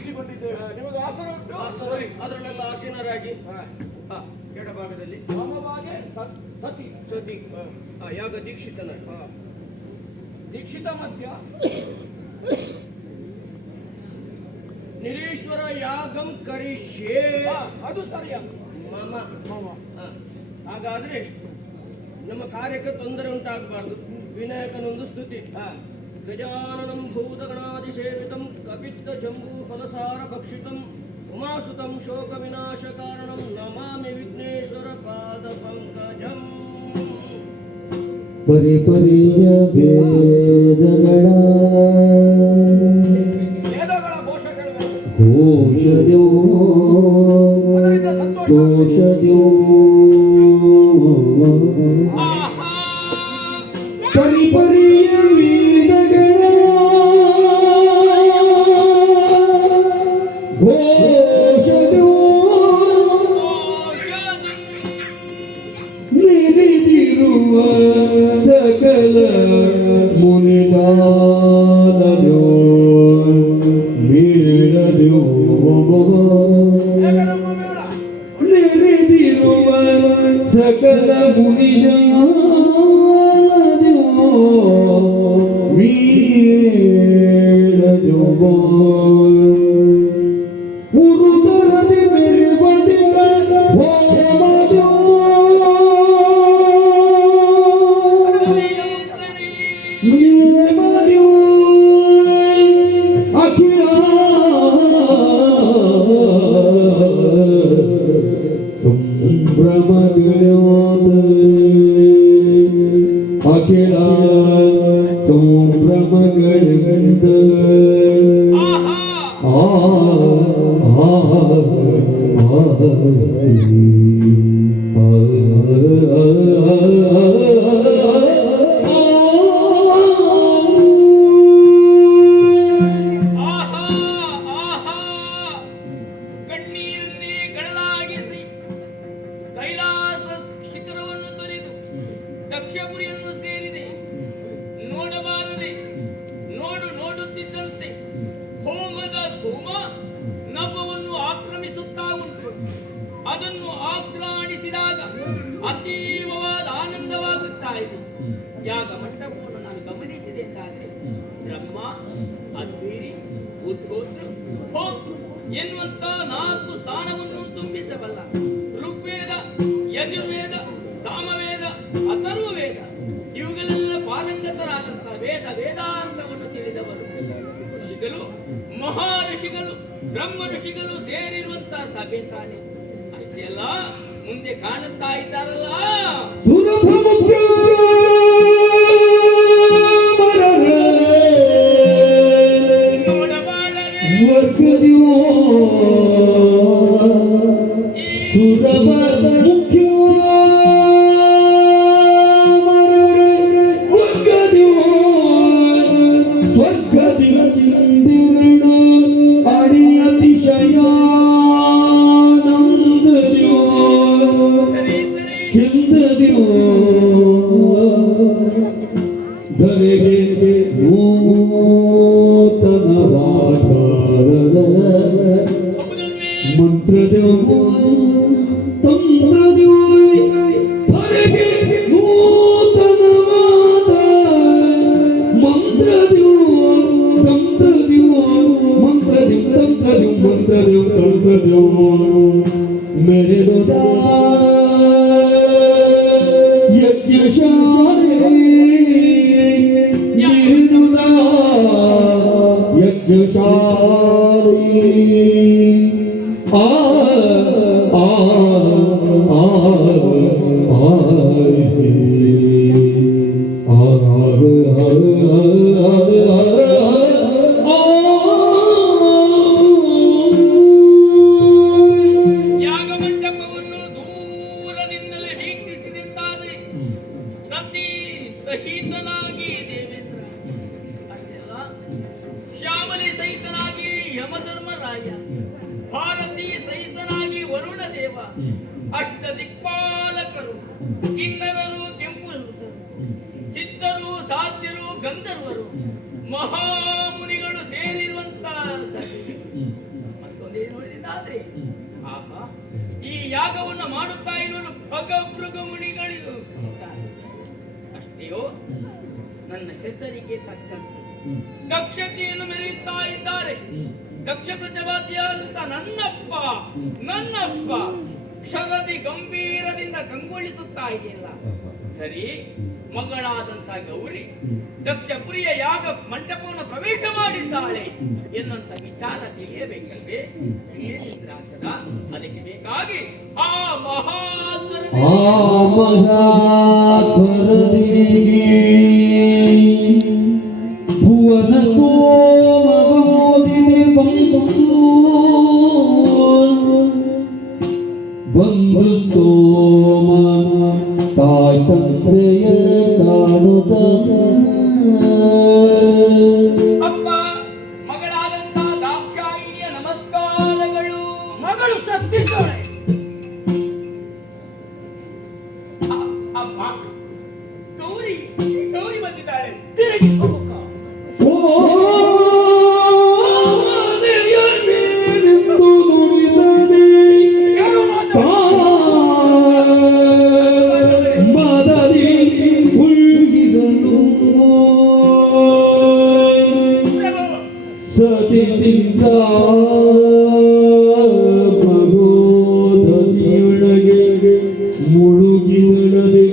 ರೂಪಿಸಿಕೊಂಡಿದ್ದೇವೆ. ನಿಮಗೆ ಆಸನ ಉಂಟು, ಸರಿ. ಅದರಲ್ಲೆಲ್ಲ ಆಸೀನರಾಗಿ ಎಡಭಾಗದಲ್ಲಿ ವಾಮಭಾಗೆ ಸತಿ ಸತಿ ಯಾಗ ದೀಕ್ಷಿತನಾಗಿ ದೀಕ್ಷಿತ ಮಧ್ಯ ನಿರೀಶ್ವರ ಯಾಗಂ ಕರಿಷ್ಯೇ. ಅದು ಸರಿಯ ಮಮ ಮಾವ. ಹಾಗಾದ್ರೆ ನಮ್ಮ ಕಾರ್ಯಕ್ಕೆ ತೊಂದರೆ ಉಂಟಾಗಬಾರ್ದು. ವಿನಾಯಕನೊಂದು ಸ್ತುತಿ. ಗಜಾನನಂ ಭೂತಗಣಾದಿಸೇವಿತಂ ಕಪಿತ್ತ ಜಂಬೂ ಫಲಸಾರ ಭಕ್ಷಿತಂ ಉಮಾಸುತಂ ಶೋಕ ವಿನಾಶ ಕಾರಣಂ ನಮಾಮಿ ವಿಘ್ನೇಶ್ವರ ಪಾದ ಪಂಕಜಂ. ಪರಿಪರಿಯ ವೇದಗಳ ವೇದಗಳ ಘೋಷಗಳು ಘೋಷದ್ಯೋ ಘೋಷದ್ಯೋ ಪರಿಪರಿಯ ವೇದಗಳ ಘೋಷದ್ಯೋ ನೆರೆದಿರುವ ಸಕಲ ಮುನಿದಾಲದ್ಯೋ ಬೀಳದ್ಯೋ ನೆರೆದಿರುವ ಸಕಲ ಮುನಿದಾಲದ್ಯೋ ಬೀಳದ್ಯೋ ಉರುದರದಿ ಮೆರೆಬದಿಗ ಹೋಮದ್ಯೋ ಅಖಿಲ ಸಂಭ್ರಮ ಅಖಿಲ ಸಂಭ್ರಮಗಳಿಂದ ಕಣ್ಣೀರನ್ನೇ ಗಡಲಾಗಿಸಿ ಕೈಲಾಸ ಶಿಖರವನ್ನು ತೊರೆದು ದಕ್ಷಪುರಿಯನ್ನು ಸೇರಿದೆ. ನೋಡಬಾರದೆ ನೋಡುತ್ತಿದ್ದಂತೆ ಹೋಮದ ಧೂಮ ನಭವನ್ನು ಆಕ್ರಮಿಸುತ್ತಾ ಉಂಟು. ಅದನ್ನು ಆಘ್ರಾಣಿಸಿದಾಗ ಅತೀವವಾದ ಆನಂದವಾಗುತ್ತಾ ಇದೆ. ಯಾಗ ಮಂಟಪವನ್ನು ನಾನು ಗಮನಿಸಿದೆ ಎಂದಾದರೆ ಬ್ರಹ್ಮ, ಅದ್ವೀರಿ, ಉದ್ಗೋತ್ರ, ಹೋತೃ ಎನ್ನುವಂತ 4 ಸ್ಥಾನವನ್ನು ತುಂಬಿಸಬಲ್ಲ ಋಗ್ವೇದ, ಯಜುರ್ವೇದ, ಸಾಮವೇದ, ಅಥರ್ವವೇದ ಇವುಗಳೆಲ್ಲ ಪಾರಂಗತರಾದಂತಹ ವೇದಾಂತವನ್ನು ತಿಳಿದವರು ಋಷಿಗಳು, ಮಹಾಋಷಿಗಳು, ಬ್ರಹ್ಮ ಋಷಿಗಳು ಸೇರಿರುವಂತಹ ಸಭೆ ತಾನೆ. ಅಷ್ಟೇ ಅಲ್ಲ, ಮುಂದೆ ಕಾಣುತ್ತಾ ಇದ್ದಾರಲ್ಲ ನೋಡಬಾರದೆ ಧರೆಗೆ ನೂತನವಾದ ಮಂತ್ರದೇವ ತಂತ್ರದೇವ ಧರೆಗೆ ನೂತನವಾದ ಮಂತ್ರದೇವ ತಂತ್ರದೇವ ಮಂತ್ರದೇವ ತಂತ್ರದೇವ ಮಂತ್ರದೇವ ತಂತ್ರದೇವ ಮೆರೆದ ಯಜ್ಞಶಾಲೆ ಯಜ್ಞಶಾಲೆ ಆ ಆ ಆ ಯಾಗಮಂಟಪವನ್ನು ದೂರದಿಂದಲೇ ವೀಕ್ಷಿಸಿದೆಂದಾದರೆ ಸತಿ ಸಹಿತನಾಗಿ ದೇವೇಂದ್ರ, ಅಷ್ಟೆಲ್ಲ ಶ್ಯಾಮಲಿ ಸಹಿತನಾಗಿ ಯಮಧರ್ಮರಾಯ, ಭಾರತಿ ಸಹಿತನಾಗಿ ವರುಣ ದೇವ, ಅಷ್ಟ ದಿಕ್ಪಾಲಕರು, ಕಿನ್ನರರು, ಕೆಂಪು ಸಿದ್ಧರು, ಸಾಧ್ಯರು, ಗಂಧರ್ವರು, ಮಹಾಮುನಿಗಳು ಸೇರಿರುವಂತಹ ಸಭೆ ಯಾಗವನ್ನು ಮಾಡುತ್ತಾ ಇರುವರು ಭಗಭೃಗ ಮುನಿಗಳಿಗೂ ಅಷ್ಟೆಯೋ ನನ್ನ ಹೆಸರಿಗೆ ತಕ್ಕಂತೆ ದಕ್ಷತೆಯನ್ನು ಮೆರೆಯುತ್ತಾ ಇದ್ದಾರೆ. ದಕ್ಷ ಪ್ರಜಾಪತಿಯಾದಂತ ನನ್ನಪ್ಪ ಶರದಿ ಗಂಭೀರದಿಂದ ಕಂಗೊಳಿಸುತ್ತಾ ಇದೆಯಲ್ಲ. ಸರಿ, ಮಗಳಾದಂತ ಗೌರಿ ದಕ್ಷಪುರಿಯ ಯಾಗ ಮಂಟಪವನ್ನು ಪ್ರವೇಶ ಮಾಡಿದ್ದಾಳೆ ಎನ್ನುವಂತ ವಿಚಾರ ತಿಳಿಯಬೇಕಲ್ವೇ? ಏನಿದ್ರಾಗ್ತದ? ಅದಕ್ಕೆ ಬೇಕಾಗಿ ಆ ಭುವನ ಬಂದು ಸ್ತೋಮ ತಾಯಿ ತಂದೆಯ ಕಾಣುತ್ತ ಅಪ್ಪ ಮಗಳಾದಂತ ದಾಕ್ಷಾಯಿಣಿಯ ನಮಸ್ಕಾರಗಳು. ಮಗಳು ಸತ್ತಿದ್ದಾಳೆ. ಅಮ್ಮ ಗೌರಿ ಬಂದಿದ್ದಾಳೆ. ತಿರುಗಿ ಹೋಗುಕ. ಸತಿಸಿಂದ ಮಗೋದತಿಯೊಳಗೆ ಮುಳುಗಿದಳದೆ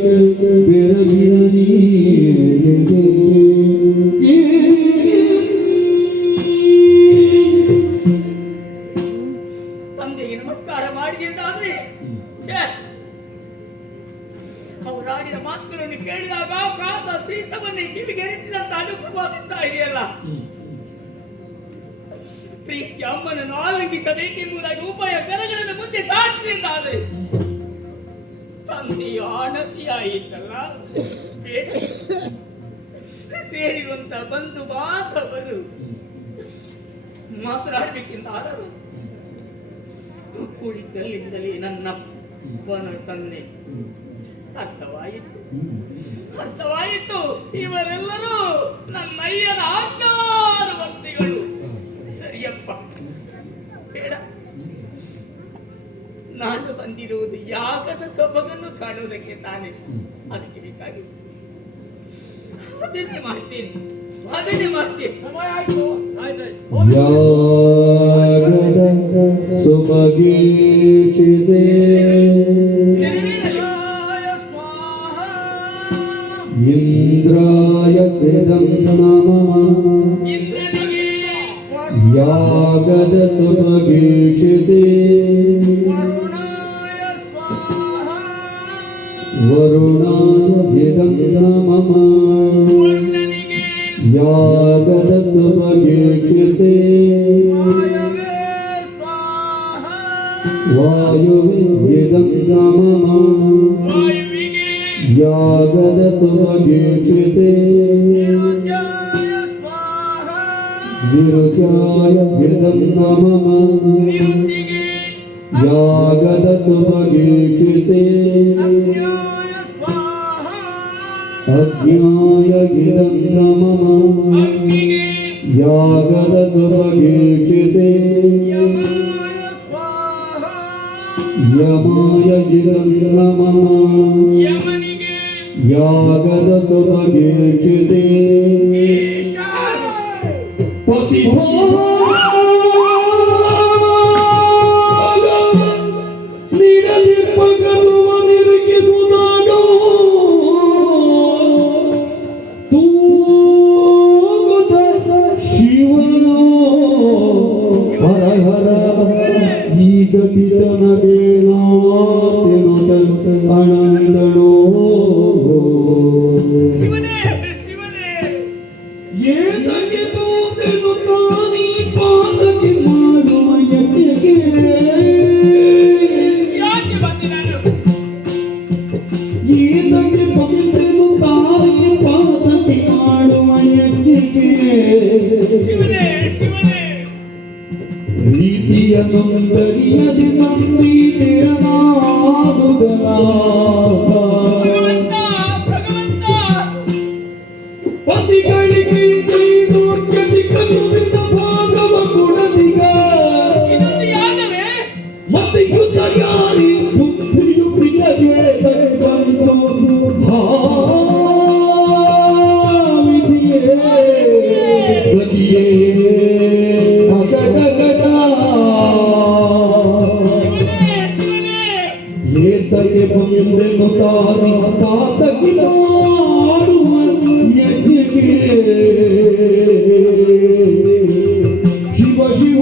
ಬೆರಗಿನ ನೀರಿಗೆ ತಂದೆಗೆ ನಮಸ್ಕಾರ ಮಾಡಿದೆ ಅಂತಾದ್ರೆ ಅವರಾಡಿದ ಮಾತುಗಳನ್ನು ಕೇಳಿದಾಗ ಕಾದ ಸೀಸವನ್ನೇ ಕಿವಿಗೆ ಎರಚಿದಂತ ಅನುಭವವಾಗುತ್ತಾ ಇದೆಯಲ್ಲ. ಪ್ರೀತಿ ಅಮ್ಮನನ್ನು ಆಲಂಗಿಸಬೇಕೆಂಬುದಾಗಿ ಉಭಯ ಕರಗಳನ್ನು ಮುಂದೆ ಚಾಚಿದೆ ಎಂದಾದರೆ ತಂದೆಯ ಆಣತಿಯಾಯಿತಲ್ಲ. ಬೇಡ, ಸೇರಿರುವಂತ ಬಂಧು ಬಾಂಧವರು ಮಾತನಾಡಬೇಕೆಂದಾದರೂ ಕುಳಿತಲ್ಲಿಂದಲೇ ನನ್ನಪ್ಪನ ಸನ್ನೆ ಅರ್ಥವಾಯಿತು. ಇವರೆಲ್ಲರೂ ನನ್ನಯ್ಯನ ಆಜ್ಞಾನುವರ್ತಿಗಳು. ಸರಿಯಪ್ಪ, ಬೇಡ, ನಾನು ಬಂದಿರುವುದು ಯಾಗದ ಸೊಬಗನ್ನು ಕಾಣುವುದಕ್ಕೆ ತಾನೇ. ಅದಕ್ಕೆ ಬೇಕಾಗಿ ಅದನ್ನೇ ಮಾಡ್ತೀನಿ. ಸಮಯ ಆಯ್ತು. ಯಾಗದ ಸೊಬಗೀಚಿದೆ ಇಂದ್ರಾಯ ಇದಂ ನಮಃ. ಯಾಗದ ಸೊಬಗೀಚಿದೆ ವರುಣಾಯ ಇದಂ ನಮಃ. ಯಾಗದ ಸೊಬಗೀಚಿದೆ ವಾಯುವೆ ಇದಂ ನಮಃ. ಯಾಗದ ಸೊಬಗೀಚಿದೆ ನಿರುತ್ಯಾಯ ಇದಂ ನಮಃ. ಯಾಗದ ಸೊಬಗೀಚಿದೆ ಅಜ್ಞಾಯ ಇದಂ ನಮಃ. ಯಾಗದ ಸೊಬಗೀಚಿದೆ ಯಮಾಯ ಇದಂ ನಮಃ. ಯಾಗದ ಸೊಬಗೀಚಿದೆ ಪತಿಭೋಗ ನೀಡಲಿ ಪಗಲುವ ನಿರುಗಿಸುವಾಗ ತೂಗುತ್ತ ಶಿವನೋ ಹರ ಹರ ಈ ಗತಿತನ ಅನಂದಳೋ ಏತಕ್ಕೆ ತೋತೆನು ತಾನೀ ಪಾದಕ್ಕೆ ಮಾಡುವ ಯಜ್ಞಕ್ಕೆ ಏತಕ್ಕೆ ಬಂದೆನು ತಾನೀ ಪಾದಕ್ಕೆ ಮಾಡುವ ಯಜ್ಞಕ್ಕೆ ರೀತಿಯ ನೊಂದರಿಯದೆ ನಂಬಿ ತೆರನಾದುದನ ಪತಿಗಳಿಗೆ ಕೈದೋರ್ಗದಿ ಕಲುವಿನ ಭಾಗವ ಕೊಡದಿಗ ಮತ್ತೆ ಯುದ್ಧ ಯಾರಿ ಇದಕ್ಕೆ ಬಂದೆನು ತಾರಿ ಪಾತಕಿ ಮಾಡುವ ಯಜ್ಞಕ್ಕೆ ಶಿವ ಶಿವ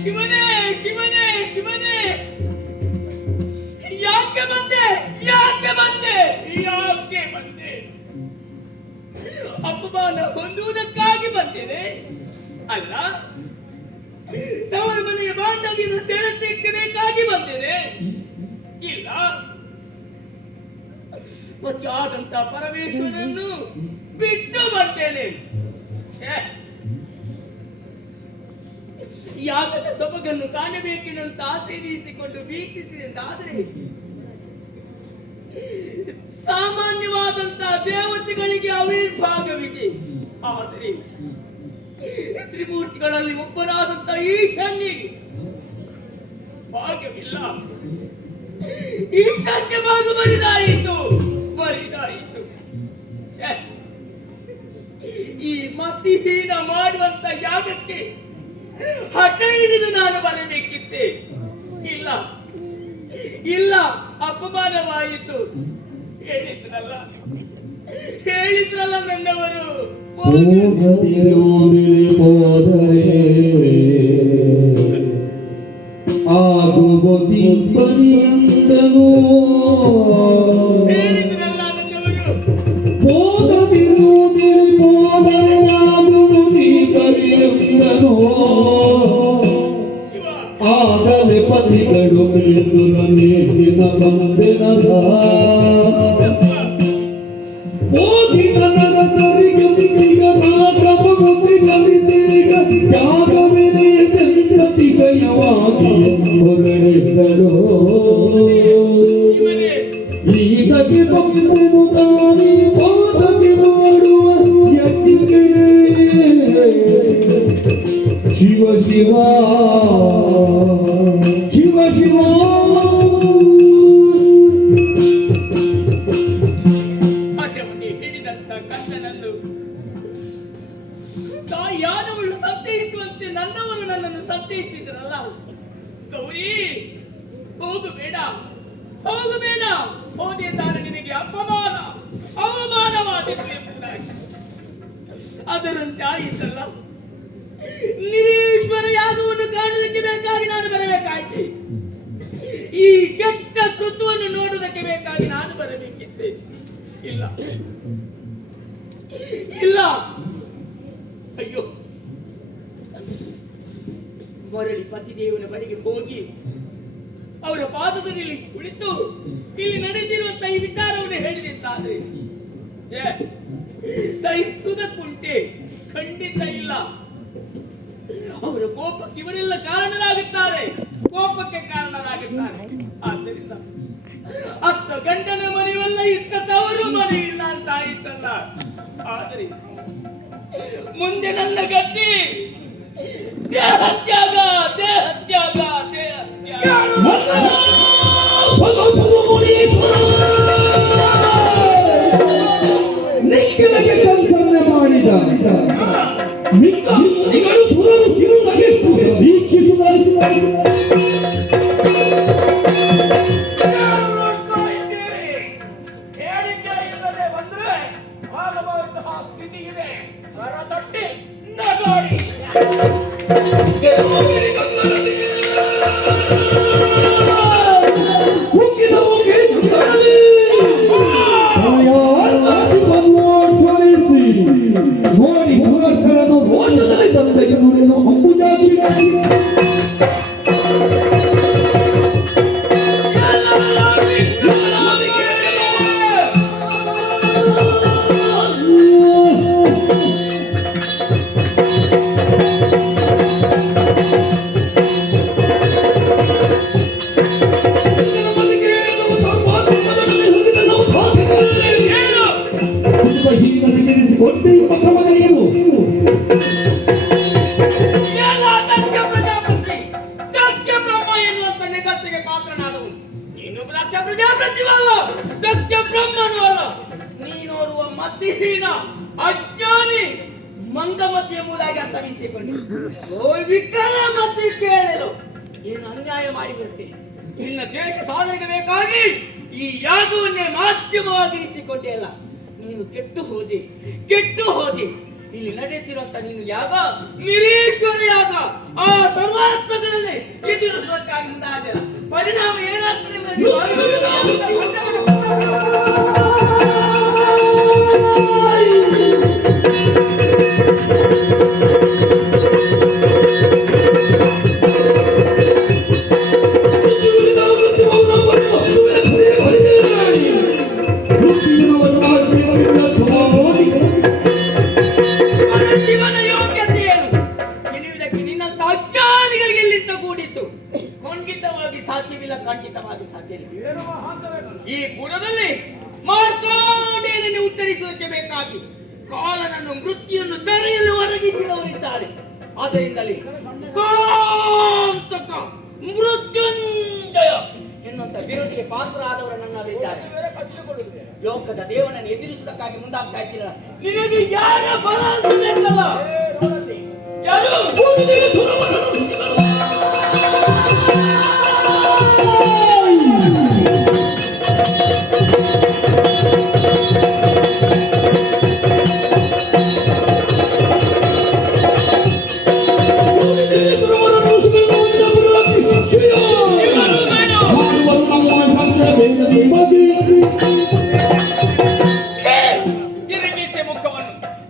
ಶಿವನೇ ಶಿವನೇ ಶಿವನೇ ಯಾಕೆ ಬಂದೆ ಯಾಕೆ ಬಂದೆ ಯಾಕೆ ಬಂದೆ ಅಪಮಾನ ಹೊಂದುವುದಕ್ಕಾಗಿ ಬಂದೇನೆ ಅಲ್ಲ ತವರ ಮನೆಯ ಬಾಂಧವ್ಯದ ಸೆಳೆತಕ್ಕೆ ಬಂದೇನೆ ಇಲ್ಲ ಪತಿಯಾದಂತ ಪರಮೇಶ್ವರನ್ನು ಬಿಟ್ಟು ಬರ್ತೇನೆ ಯಾಗದ ಸೊಬಗನ್ನು ಕಾಣಬೇಕೆಂತ ಆಸೆ ಇರಿಸಿಕೊಂಡು ವೀಕ್ಷಿಸಿದಂತಾದರೆ ಸಾಮಾನ್ಯವಾದಂತಹ ದೇವತೆಗಳಿಗೆ ಆವಿರ್ಭಾಗವಿದೆ. ಆದರೆ ತ್ರಿಮೂರ್ತಿಗಳಲ್ಲಿ ಒಬ್ಬರಾದಂತಹ ಈಶಾನ್ಯಗೆ ಭಾಗವಿಲ್ಲ. ಈಶಾನ್ಯ ಭಾಗ ಬರಿದಾಯಿತು. ಈ ಮತಿಹೀನ ಮಾಡುವಂತ ಯಾಗಕ್ಕೆ ಹಠ ಹಿಡಿದು ನಾನು ಬರಬೇಕಿದ್ದೆ. ಇಲ್ಲ ಇಲ್ಲ, ಅಪಮಾನವಾಯಿತು. ಹೇಳಿದ್ರಲ್ಲ ನನ್ನವರು ಆಗುವುದಿಬ್ಬರಿಯಂದನು ಹೇಳಿದ್ರಲ್ಲ ನನ್ನವರು ಹೋಗದಿರುವುದಿರಿ ಹೋದರೆಯಾಗುವುದಿಬ್ಬರಿಯಂದನು ಆಗಲೇ ಪತಿಗಳು ಮಿಳಿದು ನೇಗಿನ ಬಂದೆನದ ಓದಿನ ನರದರಿಗೀಗ ರಾಗಮಗುತ್ತಿಗಲಿದ್ದೀಗ ಯಾಗವಿದೆ ಚಂದ್ರತಿಗಯವಾಗಿ ಹೊರಳಿದ್ದಳು. ಈದಕ್ಕೆ ಬಂದೆನು ತಾನೇ ಪಾದಕ್ಕೆ ಮಾಡುವ ಯಜ್ಞಕ್ಕೆ ಶಿವ ಶಿವ ಶಿವ ಶಿವ ಹೇಳಿದಂತ ಕಂದನನ್ನು ತಾಯಾದವಳು ಸಂತೈಸುವಂತೆ ನನ್ನವರು ನನ್ನನ್ನು ಸಂತೈಸಿದ್ರಲ್ಲ. ಗೌರಿ, ಹೋಗಬೇಡ ಹೋಗಬೇಡ, ಹೋದೆಂದಾರೆ ನಿನಗೆ ಅವಮಾನವಾದಿತ್ತು ಎಂಬುದಾಗಿ. ಅದರಂತೆ ಆಯಿತಲ್ಲ. ನಿರೀಶ್ವರ ಯಾಗವನ್ನು ಕಾಣುವುದಕ್ಕೆ ಬೇಕಾಗಿ ನಾನು ಬರಬೇಕಾಯ್ತೆ. ಈ ಕೆಟ್ಟ ಕೃತ್ಯವನ್ನು ನೋಡುವುದಕ್ಕೆ ಬೇಕಾಗಿ ನಾನು ಬರಬೇಕಿದ್ದೆ. ಇಲ್ಲ ಇಲ್ಲ, ಅಯ್ಯೋ, ಮರಳಿ ಪತಿದೇವನ ಬಳಿಗೆ ಹೋಗಿ ಅವರ ಪಾದದಲ್ಲಿ ಕುಳಿತು ಇಲ್ಲಿ ನಡೆದಿರುವಂತ ಈ ವಿಚಾರವನ್ನು ಹೇಳಿದಂತಾದ್ರೆ ಸಹಿಸುವುದಕ್ಕುಂಟೆ? ಖಂಡಿತ ಇಲ್ಲ. ಅವರ ಕೋಪಕ್ಕೆ ಇವರೆಲ್ಲ ಕಾರಣರಾಗುತ್ತಾರೆ, ಕೋಪಕ್ಕೆ ಕಾರಣರಾಗುತ್ತಾರೆ. ಆದ್ದರಿಂದ ಅತ್ತ ಗಂಡನ ಮನೆಯಲ್ಲ, ಇತ್ತ ತವರು ಮನೆ ಇಲ್ಲ ಅಂತ ಆಯಿತಲ್ಲ. ಆದರೆ ಮುಂದೆ ನನ್ನ ಗತಿ ದೇಹತ್ಯಾಗ ದೇಹತ್ಯಾಗ ದೇಹತ್ಯಾಗ. ನಿಖಿಲಗೆ ಕೆಲಸವನ್ನೇ ಮಾಡಿದ ಮಿಕ್ಕ ಮುನಿಗಳು ಸುರರು ಕಿರುನಗೆ ವೀಕ್ಷಿಸುವುದು. ಹೇಳಿಕೆ ಇಲ್ಲದೆ ಬಂದ್ರೆ ಆಗಬಹುದಂತಹ ಸ್ಥಿತಿ ಇದೆ. ಹೊರತಟ್ಟಿ ನಗಾಡಿ ನೋಡಿ ಪುರಸ್ಕರನ್ನು ರೋಷದಲ್ಲಿ ತಂದೆಗೆ ನುಡಿದು ಅಂಬುಜಾಕ್ಷಿ ನೀನೋರ್ವ ಮತಿಹೀನ ಅಜ್ಞಾನಿ ಮಂದಮತಿ ಎಂಬುದಾಗಿ ಅರ್ಥವಿಸಿಕೊಂಡೆ. ಓ ವಿಕಲ ಮತಿ ಕೇಳಲು ಏನು ಅನ್ಯಾಯ ಮಾಡಿಬಿಟ್ಟೆ. ನಿನ್ನ ದೇಶ ಸಾಧನೆಗೆ ಬೇಕಾಗಿ ಈ ಯಾಗವನ್ನೇ ಮಾಧ್ಯಮವಾಗಿರಿಸಿಕೊಂಡೆ ಅಲ್ಲ. ನೀನು ಕೆಟ್ಟು ಹೋದೆ. ಇಲ್ಲಿ ನಡೆಯುತ್ತಿರುವಂತ ನೀನು ಯಾಗ ನಿರೀಶ್ವರ ಯಾಗ. ಆ ಸರ್ವಾತ್ಮಕರನ್ನೇ ಎದುರಿಸುವುದಕ್ಕಾಗಿ ಮುಂದಾದಲ್ಲ. ಪರಿಣಾಮ ಏನಾಗ್ತದೆ ಖಂಡಿತವಾಗಿ ಸಾಧ್ಯವಿಲ್ಲ. ಈ ಪುರದಲ್ಲಿ ಮಾರ್ಕಾಂಡೇಯನನ್ನು ಉತ್ತರಿಸುವುದಕ್ಕೆ ಬೇಕಾಗಿ ಕಾಲನನ್ನು ಮೃತ್ಯುವನ್ನು ಧರೆಯಲ್ಲಿ ಒರಗಿಸಿದವರಿದ್ದಾರೆ. ಆದ್ದರಿಂದಲೇ ಕಾಂತಕ ಮೃತ್ಯುಂಜಯ ಎನ್ನುವಂತ ವಿರೋಧಿಗೆ ಪಾತ್ರರಾದವರನ್ನಲ್ಲಿದ್ದಾರೆ. ಲೋಕದ ದೇವನನ್ನು ಎದುರಿಸುವುದಕ್ಕಾಗಿ ಮುಂದಾಗ್ತಾ ಇದ್ದೀರ. ನಿನಗೆ ಯಾರ ಬಲ ಅಂತ ಬೇಕಲ್ಲ? ಯಾರು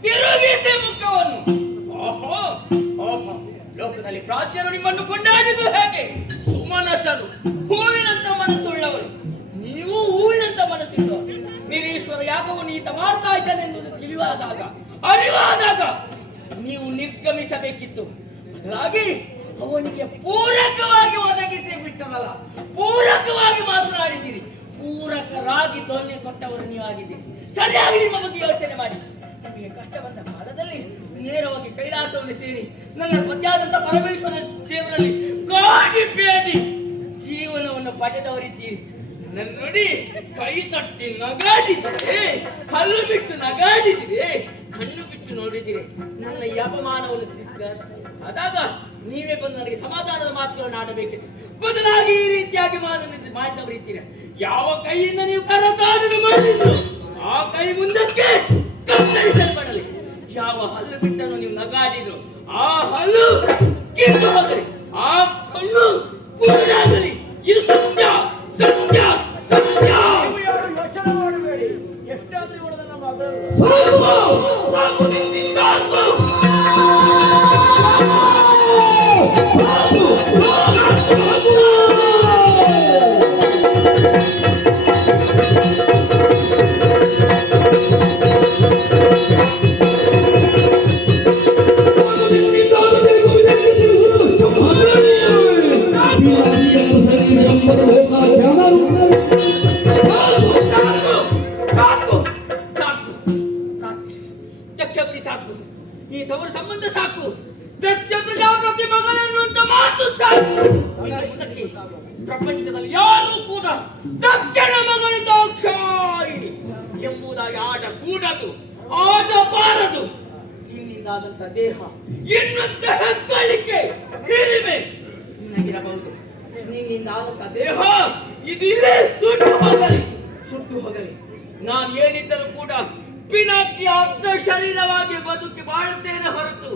ತಿರುಗಿಸಿ ಮುಖವನ್ನು. ಲೋಕದಲ್ಲಿ ಪ್ರಾಜ್ಞರು ನಿಮ್ಮನ್ನು ಕೊಂಡಾಡಿದ್ರು ಹೇಗೆ? ಸುಮನಸರು, ಹೂವಿನಂತ ಮನಸ್ಸುಳ್ಳವರು. ನೀವು ಹೂವಿನಂತ ಮನಸ್ಸಿದ್ದವರು. ನಿರೀಶ್ವರ ಯಾಗವನ್ನು ಈತ ಮಾಡ್ತಾ ಇದ್ದಾನೆಂಬುದು ಅರಿವಾದಾಗ ನೀವು ನಿರ್ಗಮಿಸಬೇಕಿತ್ತು. ಬದಲಾಗಿ ಅವನಿಗೆ ಪೂರಕವಾಗಿ ಒದಗಿಸಿ ಬಿಟ್ಟರಲ್ಲ. ಪೂರಕವಾಗಿ ಮಾತನಾಡಿದ್ದೀರಿ. ಪೂರಕರಾಗಿ ದೊನ್ನೆ ಕೊಟ್ಟವರು ನೀವಾಗಿದ್ದೀರಿ. ಸರಿಯಾಗಿ ನಿಮ್ಮ ಬಗ್ಗೆ ಯೋಚನೆ ಮಾಡಿ. ನಿಮಗೆ ಕಷ್ಟ ಬಂದ ಕಾಲದಲ್ಲಿ ನೇರವಾಗಿ ಕೈಲಾಸವನ್ನು ಸೇರಿ ನನ್ನ ಪತಿಯಾದಂಥ ಪರಮೇಶ್ವರ ದೇವರಲ್ಲಿ ಗಾಡಿ ಬೇಡಿ ಜೀವನವನ್ನು ಪಡೆದವರಿದ್ದೀರಿ. ನನ್ನ ನೋಡಿ ಕೈ ತಟ್ಟಿ ನಗಾಡಿದಿರಿ, ಹಲ್ಲು ಬಿಟ್ಟು ನಗಾಡಿದಿರಿ, ಕಣ್ಣು ಬಿಟ್ಟು ನೋಡಿದಿರಿ. ನನ್ನ ಈ ಅಪಮಾನವನ್ನು ಆದಾಗ ನೀವೇ ಬಂದು ನನಗೆ ಸಮಾಧಾನದ ಮಾತುಗಳನ್ನು ಆಡಬೇಕಿದೆ. ಬದಲಾಗಿ ಈ ರೀತಿಯಾಗಿ ಮಾಡಿದವರಿದ್ದೀರಿ. ಯಾವ ಕೈಯಿಂದ ನೀವು ಕರತಾಡನೆ ಮಾಡಿದ್ರು ಆ ಕೈ ಮುಂದಕ್ಕೆ ಕತ್ತರಿಸಲ್ಪಡಲಿ. ಯಾವ ಹಲ್ಲು ಬಿಟ್ಟನ್ನು ನೀವು ನಗಾಡಿದ್ರು ಆ ಹಲ್ಲು ಕಿತ್ತು ಹೋಗಲಿ. ಆ ಕಣ್ಣು ಕುರುಡಾಗಲಿ. ಇದು ಸತ್ಯ ಸತ್ಯ ಸತ್ಯ. ಯೋಚನೆ ಮಾಡಬೇಡಿ. ಎಷ್ಟಾದ್ರೂ ಇವಳದ ನಮ್ಮ ಸಾಕು. ಈ ತವರ ಸಂಬಂಧ ಸಾಕು. ದಕ್ಷ ಪ್ರಜಾಪತಿ ಮಗನೆನ್ನುವಂತ ಮಾತು ಸಾಕು. ಮುಂದಕ್ಕೆ ಪ್ರಪಂಚದಲ್ಲಿ ಯಾರು ಕೂಡ ದಕ್ಷಿಣ ಮಗನ ದಾಕ್ಷಾಯಿಣಿ ಎಂಬುದಾಗಿ ಆಟ ಕೂಡದು, ಆಟ ಬಾರದು. ಇಲ್ಲಿಂದಾದಂತ ದೇಹ ಇನ್ನೊಂದು ಹೆಗ್ಗಳಿಕೆ ಹಿರಿಮೆ ನಿನಗಿರಬಹುದು. ನಿನ್ನಿಂದಾದಂತ ದೇಹ ಇದಿಲ್ಲೇ ಸುಟ್ಟು ಹೋಗಲಿ. ನಾನು ಏನಿದ್ದರೂ ಕೂಡ ಪಿನಾಕಿ ಅರ್ಧ ಶರೀರವಾಗಿ ಬದುಕಿ ಬಾಳುತ್ತೇನೆ ಹೊರತು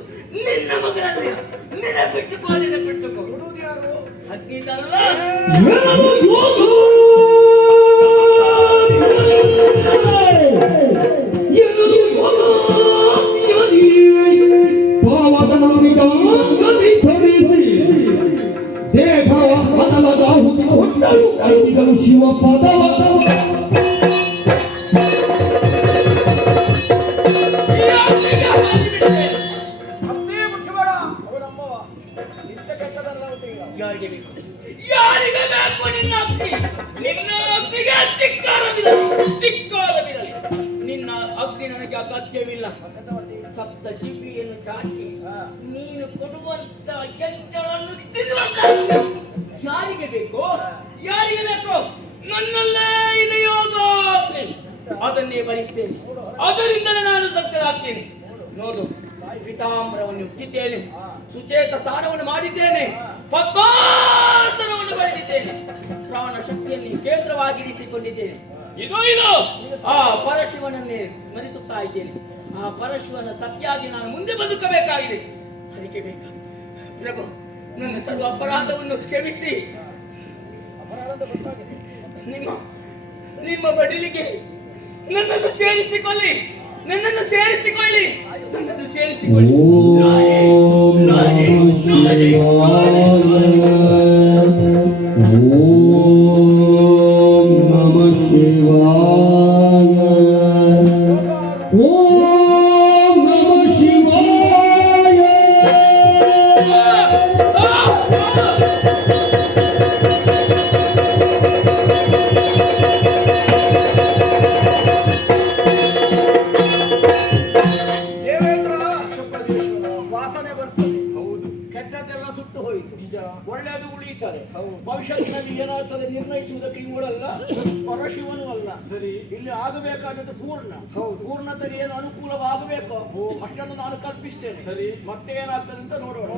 ನಿನ್ನ ಮಗಳಲ್ಲಿ ನೆನಪಿಟ್ಟುಕೋ. ಅಗ್ನಿದಲ್ಲ ಶಿವ ಪದವ ಯಾರಿಗೆ ಬೇಕು ನಿನ್ನ ಅಗ್ನಿ? ನಿನ್ನ ಅಗ್ನಿಗೆ ಧಿಕ್ಕಾರವಿರಲಿ. ನಿನ್ನ ಅಗ್ನಿ ನನಗೆ ಅಗತ್ಯವಿಲ್ಲ. ಸಪ್ತ ಜಿಪಿಯನ್ನು ಚಾಚಿ ನೀನು ಕೊಡುವಂತ ಎಂಜಲನ್ನು ತಿನ್ನುವಂತ ಯಾರಿಗೆ ಬೇಕೋ? ನನ್ನಲ್ಲೇ ಇದೆ ಯೋಗ. ಅದನ್ನೇ ಭರಿಸ್ತೇನೆ. ಅದರಿಂದಲೇ ನಾನು ಸತ್ಯರಾಗ್ತೇನೆ. ನೋಡು, ಪೀತಾಂಬರವನ್ನು ಉಟ್ಟಿದ್ದೇನೆ, ಸುಚೇತ ಸ್ನಾನವನ್ನು ಮಾಡಿದ್ದೇನೆ, ಪದ್ಮಾಸನವನ್ನು ಬೆಳೆದಿದ್ದೇನೆ, ಪ್ರಾಣ ಶಕ್ತಿಯಲ್ಲಿ ಕೇಂದ್ರವಾಗಿರಿಸಿಕೊಂಡಿದ್ದೇನೆ. ಇದು ಆ ಪರಶಿವನನ್ನೇ ಸ್ಮರಿಸುತ್ತಾ ಇದ್ದೇನೆ. ಆ ಪರಶಿವನ ಸತ್ಯಾಗಿ ನಾನು ಮುಂದೆ ಬದುಕಬೇಕಾಗಿದೆ. ಅದಕ್ಕೆ ಬೇಕಾ ಪ್ರಭು, ನನ್ನ ಸರ್ವ ಅಪರಾಧವನ್ನು ಕ್ಷಮಿಸಿ ನಿಮ್ಮ ಬಡಿಲಿಗೆ ನನ್ನನ್ನು ಸೇರಿಸಿಕೊಳ್ಳಿ, ನನ್ನನ್ನು ಸೇರಿಸಿಕೊಳ್ಳಿ. ಓಂ ನಮಃ ಶಿವಾಯ. ಓಂ ನಮಃ ಶಿವಾಯ. ದೇವೇಂದ್ರ ವಾಸನೆ ಬರ್ತದೆ. ಹೌದು, ಕೆಟ್ಟದ್ದೆಲ್ಲ ಸುಟ್ಟು ಹೋಯಿತು. ನಿಜ, ಒಳ್ಳೆಯದು ಉಳಿಯುತ್ತದೆ. ಭವಿಷ್ಯತ್ತಿನಲ್ಲಿ ಏನಾಗ್ತದೆ ನಿರ್ಣಯಿಸುವುದಕ್ಕೆ ಇವಳಲ್ಲ, ಪರಶಿವನೂ ಅಲ್ಲ. ಸರಿ, ಇಲ್ಲಿ ಆಗಬೇಕಾದದ್ದು ಪೂರ್ಣ. ಪೂರ್ಣತೆಗೆ ಏನು ಅನುಕೂಲವಾಗಬೇಕು ಅಷ್ಟನ್ನು ನಾನು ಕಲ್ಪಿಸ್ತೇನೆ. ಸರಿ, ಮತ್ತೆ ಏನಾಗ್ತದೆ ಅಂತ ನೋಡೋಣ.